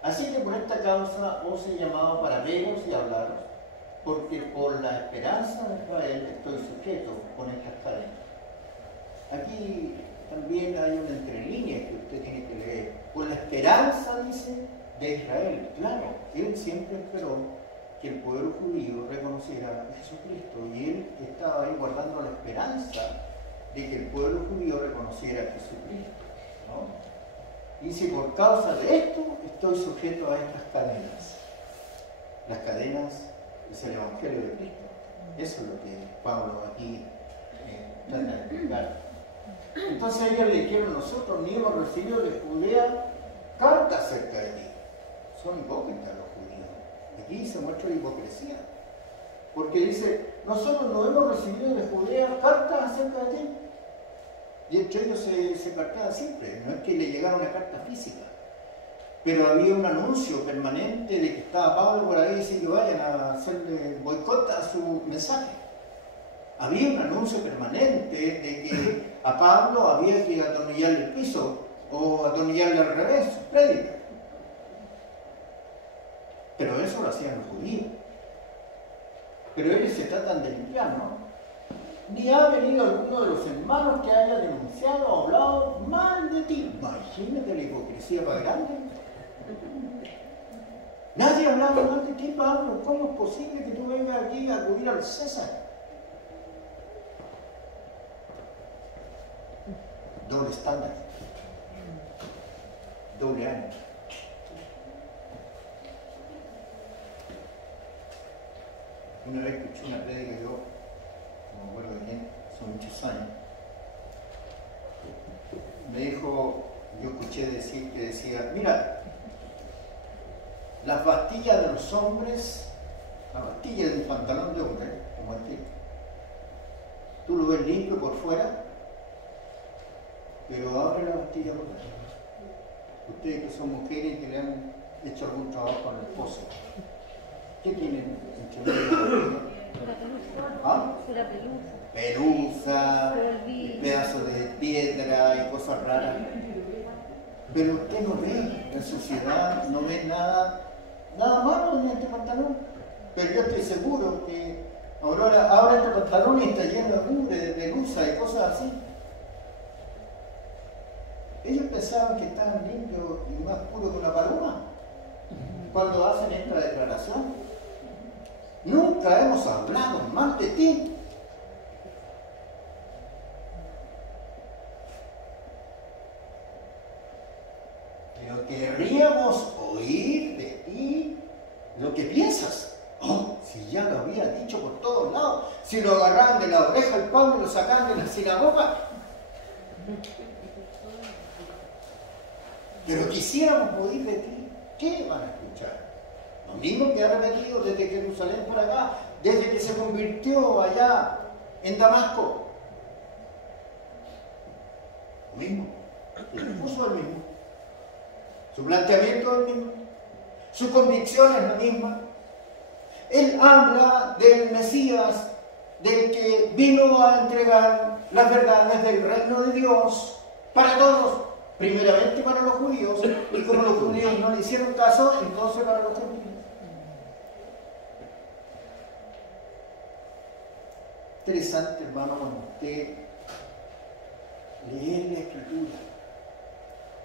Así que por esta causa os he llamado para veros y hablaros, porque por la esperanza de Israel estoy sujeto con estas cadenas. Aquí también hay una entrelínea que usted tiene que leer. Por la esperanza, dice, de Israel. Claro, él siempre esperó que el pueblo judío reconociera a Jesucristo, y él estaba ahí guardando la esperanza de que el pueblo judío reconociera a Jesucristo, ¿no? Dice, por causa de esto estoy sujeto a estas cadenas. Las cadenas es el Evangelio de Cristo. Eso es lo que Pablo aquí trata de explicar. Entonces ellos le dijeron, nosotros ni hemos recibido de Judea carta acerca de ti. Son hipócritas los judíos. Aquí se muestra la hipocresía. Porque dice, nosotros no hemos recibido de Judea cartas acerca de ti. Y entre ellos se carteaban siempre, no es que le llegara una carta física, pero había un anuncio permanente de que estaba Pablo por ahí diciendo que vayan a hacerle boicot a su mensaje. Había un anuncio permanente de que a Pablo había que atornillarle el piso o atornillarle al revés sus prédicas. Pero eso lo hacían los judíos. Pero ellos se tratan de limpiar, ¿no? Ni ha venido alguno de los hermanos que haya denunciado o hablado mal de ti. Imagínate la hipocresía más grande. Nadie ha hablado mal de ti, Pablo. ¿Cómo es posible que tú vengas aquí a acudir al César? Doble estándar. Doble ánimo. Una vez escuché una prédica yo, no me acuerdo bien, son muchos años, me dijo, yo escuché decir que decía, mira, las bastillas de los hombres, la bastilla de un pantalón de hombre, como este, tú lo ves limpio por fuera, pero abre la bastilla por dentro. Ustedes que son mujeres y que le han hecho algún trabajo al esposo, ¿qué tienen entre medio? ¿Ah? Pelusa, pedazos de piedra y cosas raras. Pero usted no ve la suciedad, no ve nada malo en este pantalón. Pero yo estoy seguro que ahora este pantalón está lleno de mugre, de pelusa y cosas así. Ellos pensaban que estaban limpios y más puros que una paloma cuando hacen esta declaración. Nunca hemos hablado mal de ti. Pero querríamos oír de ti lo que piensas. Oh, si ya lo había dicho por todos lados, si lo agarraban de la oreja al Pablo y lo sacaban de la sinagoga. Pero quisiéramos oír de ti. ¿Qué van a escuchar? Lo mismo que ha repetido desde Jerusalén por acá. desde que se convirtió allá en Damasco. Lo mismo, el discurso es el mismo, su planteamiento es el mismo, su convicción es la misma. Él habla del Mesías, del que vino a entregar las verdades del reino de Dios para todos, primeramente para los judíos, y como los judíos no le hicieron caso, entonces para los gentiles. Interesante, hermano, cuando usted lee la Escritura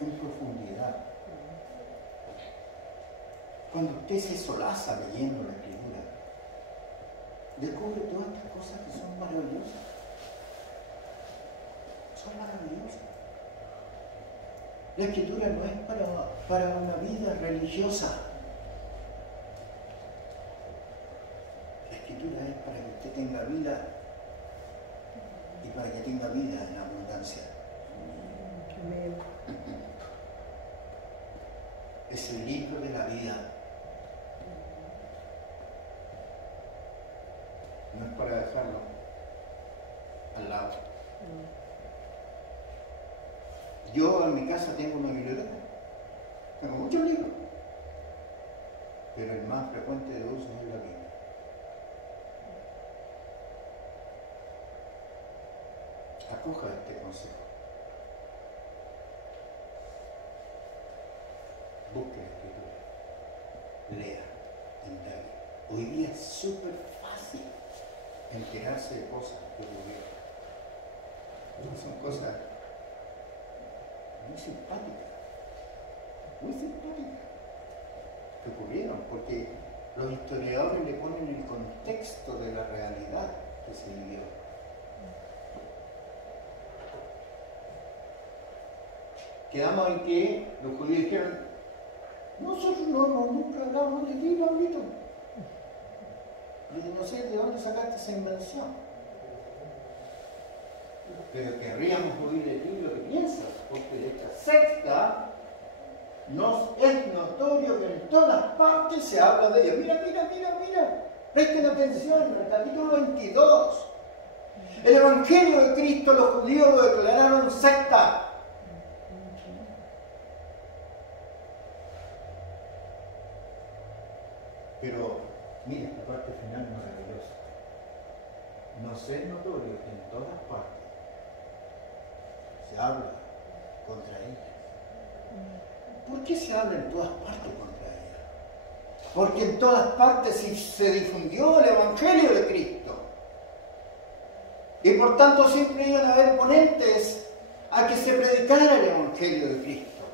en profundidad, cuando usted se solaza leyendo la Escritura, descubre todas estas cosas que son maravillosas. Son maravillosas. La Escritura no es para una vida religiosa. La Escritura es para que usted tenga vida y para que tenga vida en abundancia. Es el libro de la vida. No es para dejarlo al lado. Yo en mi casa tengo una biblioteca, tengo muchos libros, pero el más frecuente de uso es la Biblia. Acoja este consejo. Busque la Escritura, lea, indague. Hoy día es súper fácil enterarse de cosas que ocurrieron. Son cosas muy simpáticas que ocurrieron, porque los historiadores le ponen el contexto de la realidad que se vivió. Quedamos en que los judíos dijeron: nosotros nunca hablamos de ti, Pablito. Yo no sé de dónde sacaste esa invención, pero querríamos oír de ti lo que piensas, porque de esta secta nos es notorio que en todas partes se habla de ella. Mira, presten atención, en el capítulo 22, el Evangelio de Cristo los judíos lo declararon secta. Pero mira esta parte final maravillosa. Nos es notorio que en todas partes se habla contra ella. ¿Por qué se habla en todas partes contra ella? Porque en todas partes se difundió el Evangelio de Cristo. Y por tanto siempre iban a haber ponentes a que se predicara el Evangelio de Cristo.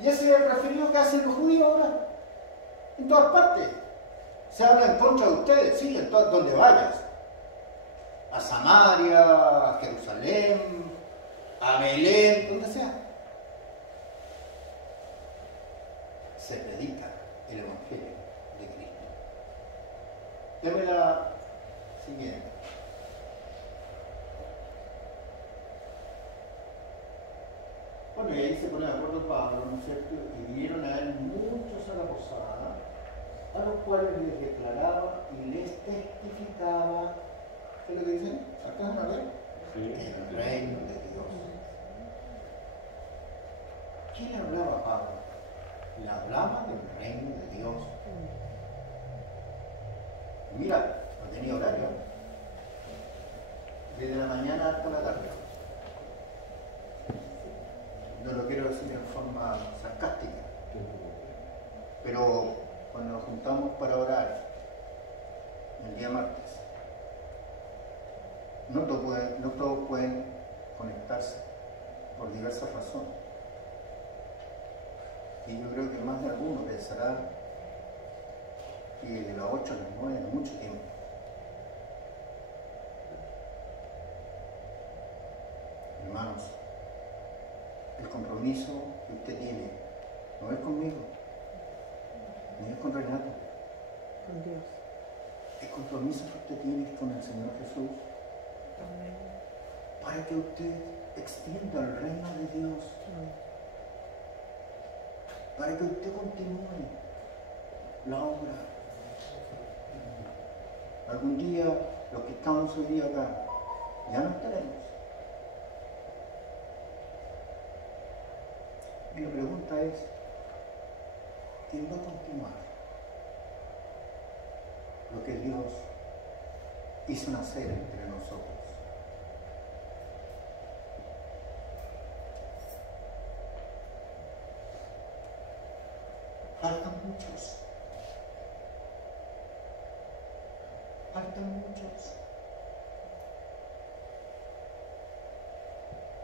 Y ese es el referido que hacen los judíos ahora. En todas partes. Se habla en contra de ustedes, sí, en todas donde vayas. A Samaria, a Jerusalén, a Belén, donde sea. Se predica el Evangelio de Cristo. Deme la siguiente. Bueno, y ahí se pone de acuerdo Pablo, ¿no es cierto? Y vinieron a él muchos a la posada, a los cuales les declaraba y les testificaba. ¿Qué es lo que dicen? ¿Alcanzan a ver? Sí. El reino de Dios. ¿Qué le hablaba a Pablo? Le hablaba del reino de Dios. Mira, no tenía horario. Desde la mañana hasta la tarde. No lo quiero decir en forma sarcástica, pero cuando nos juntamos para orar el día martes, no todos pueden conectarse por diversas razones. Y yo creo que más de alguno pensará que de las 8 a las 9 es mucho tiempo. Hermanos, el compromiso que usted tiene no es conmigo, ni es con Renato. Con Dios. El compromiso que usted tiene con el Señor Jesús. Amén. Para que usted extienda el reino de Dios. Para que usted continúe la obra. Algún día, los que estamos hoy día acá, ya no estaremos. Y la pregunta es, ¿quién va a continuar lo que Dios hizo nacer entre nosotros? Faltan muchos. Faltan muchos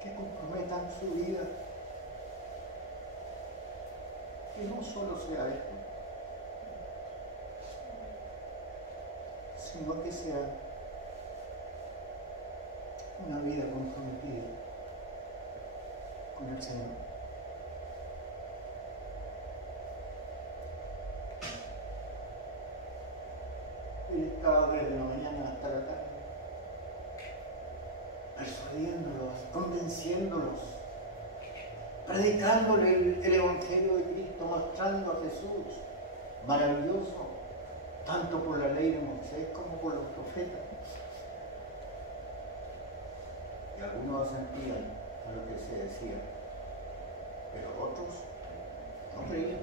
que comprometan su vida. Que no solo sea esto, sino que sea una vida comprometida con el Señor. Él estaba desde la mañana hasta la tarde, persuadiéndolos, convenciéndolos, predicándole el Evangelio de Cristo, mostrando a Jesús maravilloso, tanto por la ley de Moisés como por los profetas. Y algunos asentían a lo que se decía, pero otros no creían.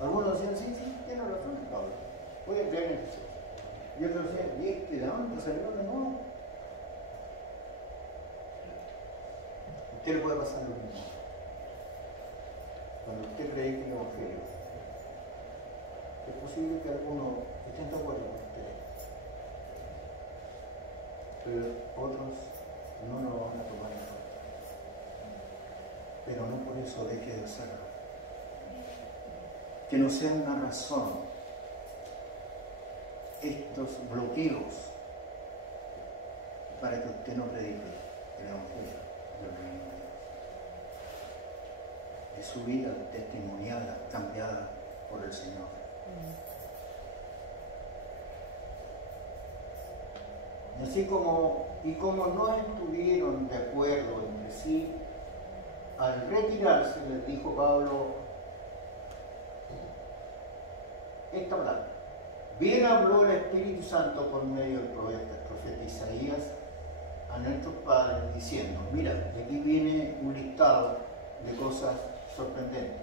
Algunos decían, sí, tiene razón, Pablo, voy a creer en Jesús. Y otros decían, ¿y de dónde salió de nuevo? A usted le puede pasar lo mismo. Cuando usted predique el Evangelio, es posible que algunos estén de acuerdo con usted, pero otros no lo van a tomar en cuenta. Pero no por eso deje de hacerlo. Que no sea una razón estos bloqueos para que usted no predique el Evangelio del reino de Dios. De su vida testimoniada, cambiada por el Señor. Y así como no estuvieron de acuerdo entre sí, al retirarse les dijo Pablo esta palabra. Bien habló el Espíritu Santo por medio del profeta Isaías a nuestros padres diciendo, mira, aquí viene un listado de cosas sorprendentes.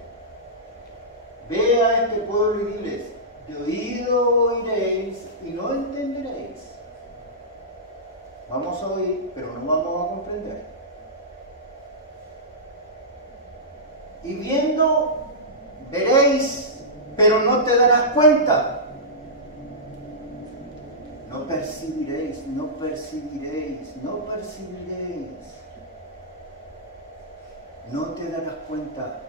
Ve a este pueblo y diles, de oído oiréis y no entenderéis. Vamos a oír, pero no vamos a comprender. Y viendo, veréis, pero no te darás cuenta. No percibiréis, no percibiréis, no percibiréis. No te darás cuenta.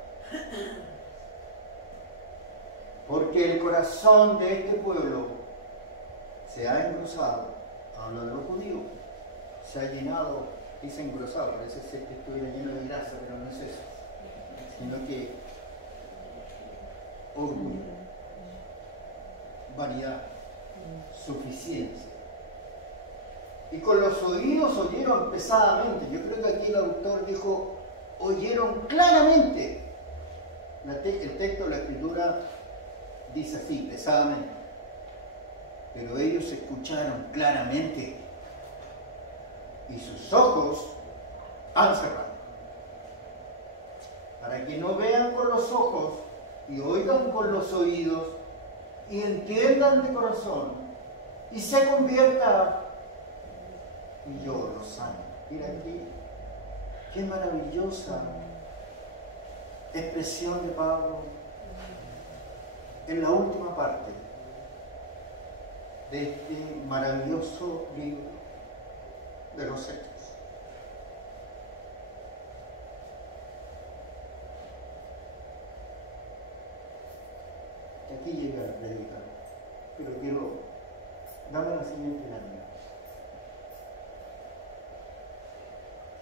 Porque el corazón de este pueblo se ha engrosado, habla de los judíos, se ha llenado, dice engrosado, parece ser que estuviera lleno de grasa, pero no es eso, sino que orgullo, vanidad, suficiencia. Y con los oídos oyeron pesadamente. Yo creo que aquí el autor dijo, oyeron claramente. El texto de la Escritura dice así, pesadamente. Pero ellos escucharon claramente y sus ojos han cerrado. Para que no vean con los ojos y oigan con los oídos y entiendan de corazón y se convierta y yo los sano. Mira aquí, qué maravillosa expresión de Pablo en la última parte de este maravilloso libro de los Hechos. Aquí llega la predica, pero quiero darme la siguiente lámina.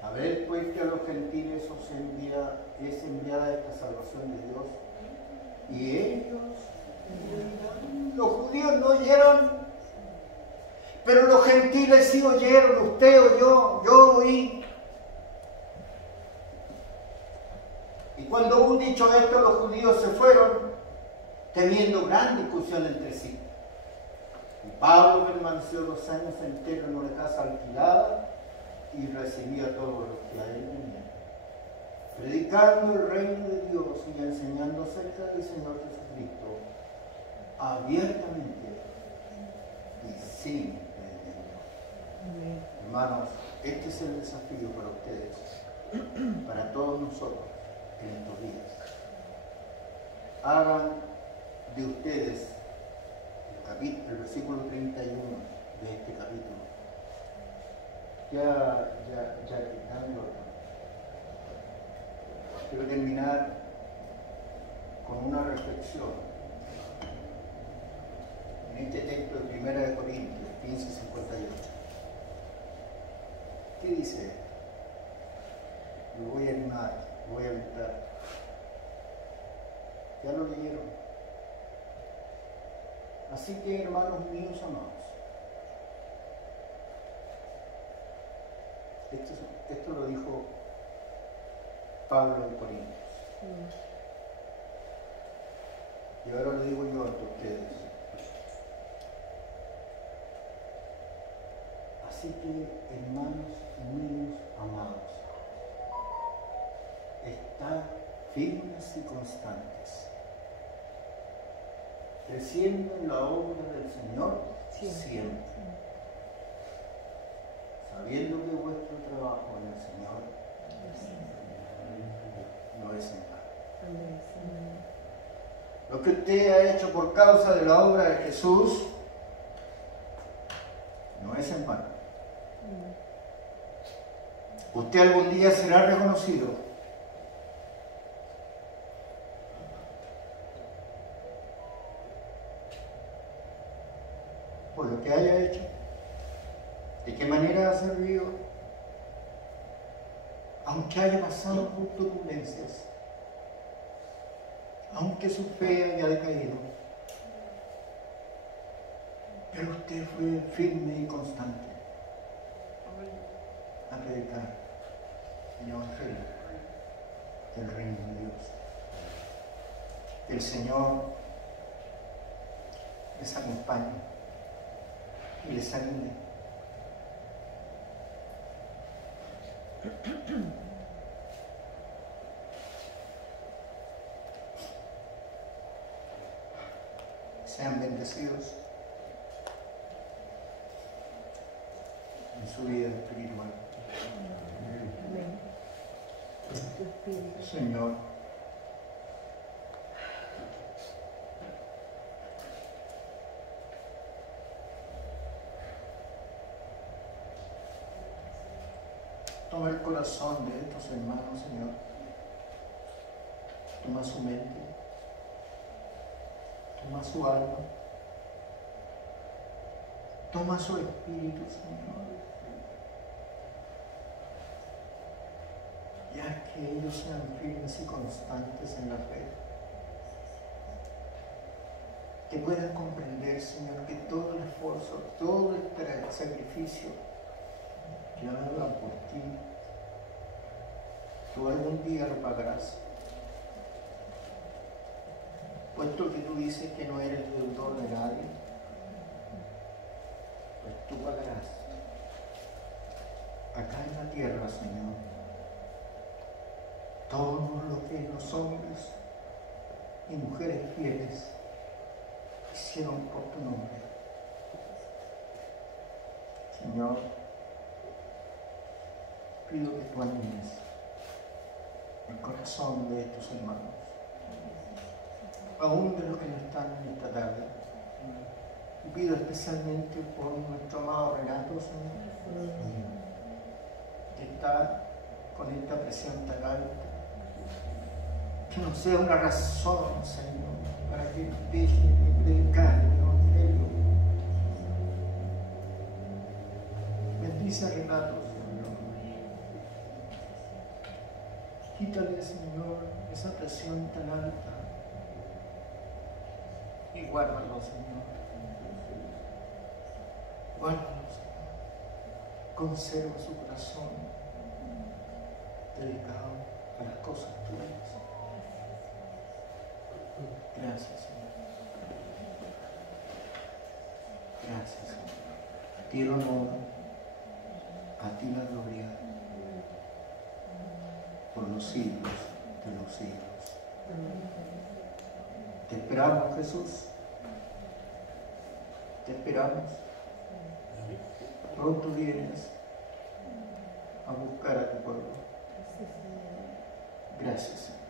Sabed pues que a los gentiles es enviada esta salvación de Dios, y ellos, los judíos no oyeron, pero los gentiles sí oyeron. Usted oyó, yo oí. Y cuando hubo dicho esto, los judíos se fueron, teniendo gran discusión entre sí. Y Pablo permaneció 2 años enteros en una casa alquilada y recibía a todos los que a él venían, predicando el reino de Dios y enseñando acerca del Señor Jesucristo abiertamente y sin engaño. Hermanos, este es el desafío para ustedes, para todos nosotros en estos días. Hagan de ustedes el versículo 31 de este capítulo. Ya quitando. Quiero terminar con una reflexión en este texto de 1 Corintios 15:58. ¿Qué dice? Lo voy a animar, lo voy a alentar. ¿Ya lo leyeron? Así que, hermanos míos amados, esto lo dijo Pablo en Corintios. Y ahora lo digo yo ante ustedes. Así que, hermanos míos amados, estad firmes y constantes, creciendo en la obra del Señor siempre, sabiendo que vuestro trabajo en el Señor no es en vano. Lo que usted ha hecho por causa de la obra de Jesús no es en vano. Usted algún día será reconocido. Por lo que haya hecho, de qué manera ha servido, aunque haya pasado por turbulencias, aunque su fe haya decaído, pero usted fue firme y constante a predicar el Evangelio del reino de Dios. Que el Señor les acompañe y les anime. Sean bendecidos en su vida espiritual. Señor, toma el corazón de estos hermanos, Señor. Toma su mente, toma su alma, toma su espíritu, Señor. Ya que ellos sean firmes y constantes en la fe. Que puedan comprender, Señor, que todo el esfuerzo, todo el sacrificio que hagan por ti, tú algún día lo pagarás. Puesto que tú dices que no eres deudor de nadie, pues tú pagarás. Acá en la tierra, Señor, todo lo que los hombres y mujeres fieles hicieron por tu nombre. Señor, pido que tú animes el corazón de estos hermanos, aún de los que no están en esta tarde. Y pido especialmente por nuestro amado Renato, Señor, que está con esta presión tan alta. Que no sea una razón, Señor, para que deje de predicar el Evangelio. Bendice a Renato, Señor. Quítale, Señor, esa presión tan alta y guárdalo, Señor. Guárdalo, Señor. Conserva su corazón dedicado a las cosas tuyas. Gracias, Señor. Gracias. ti el honor, a ti la gloria, por los siglos de los siglos. Te esperamos, Jesús. Te esperamos. Pronto vienes a buscar a tu pueblo. Gracias, Señor.